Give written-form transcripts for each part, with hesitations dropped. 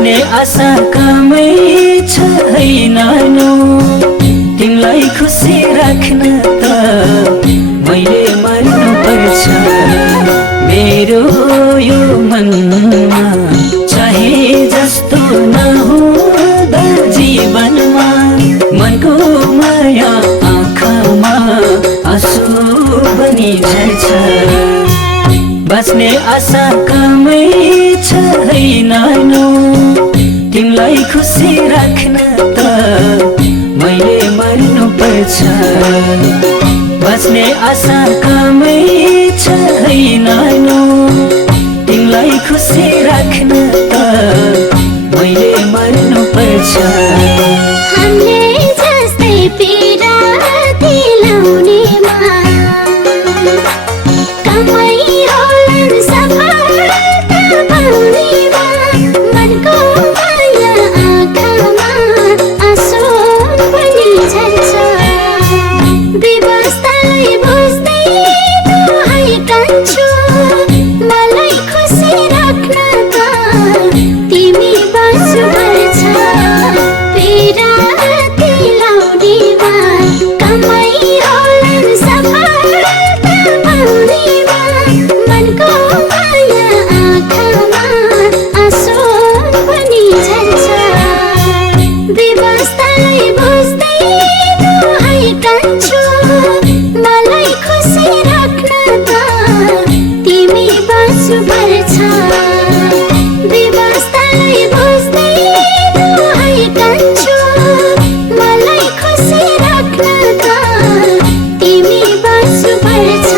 बस्ने आशा कमै छैन तिमीलाई खुसी राख्न त मैले मर्नु पर्छ। मेरो यो मनमा चाहे जस्तो नहुँदा जीवनमा मनको माया आँखामा आँसु बनी झर्छ। बस्ने आशा कमै छैन तिमीलाई खुसी राख्न त मैले मर्नु पर्छ। बस्ने आशा कमै छैन तिमीलाई खुसी राख्न त मैले मर्नु पर्छ। हामीले जस्तै पीडा दिलाउनेमा कमै होलान् सफलता पाउनेमा मनको माया आँखामा आँसु बनी झर्छ। व्यवस्थालाई बुझ्दै दुहाई कान्छु मलाई खुसी राख्न त तिमी बस्नुपर्छ। पीडा दिलाउनेमा कमै होलान् सफलता पाउनेमा मनको माया आँखामा आँसु बनी झर्छ। व्यवस्थालाई बुझ्दै दुहाई कान्छु मलाई खुसी राख्न त तिमी बस्नुपर्छ। व्यवस्थालाई बुझ्दै दुहाई कान्छु मलाई खुसी राख्न त तिमी बस्नुपर्छ।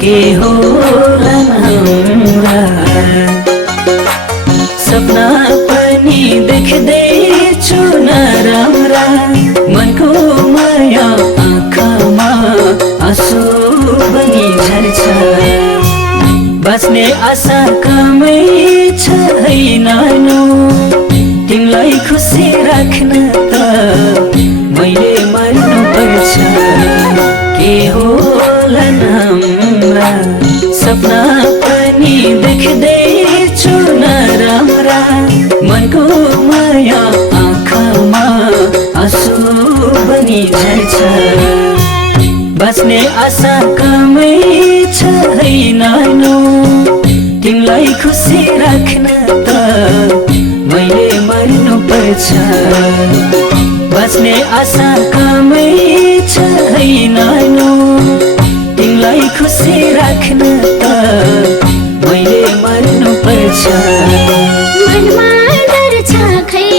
के होलान् हाम्रा सपना पनि देख्दैछु नराम्रा मनको माया आँखामा आँसु बनी झर्छ। बस्ने आशा कमै छैन तिमीलाई खुसी राख्न त मैले मर्नु पर्छ। के होलान् हाम्रा सपना पनि देख्दैछु नराम्रा मनको माया आँखामा आँसु बनी झर्छ। बस्ने आशा कमै छैन तिमीलाई खुसी राख्न त मैले मर्नु पर्छ। बस्ने आशा कमै छैन तिमीलाई खुसी राख्न त मैले मर्नु पर्छ। मनमा डर छ खै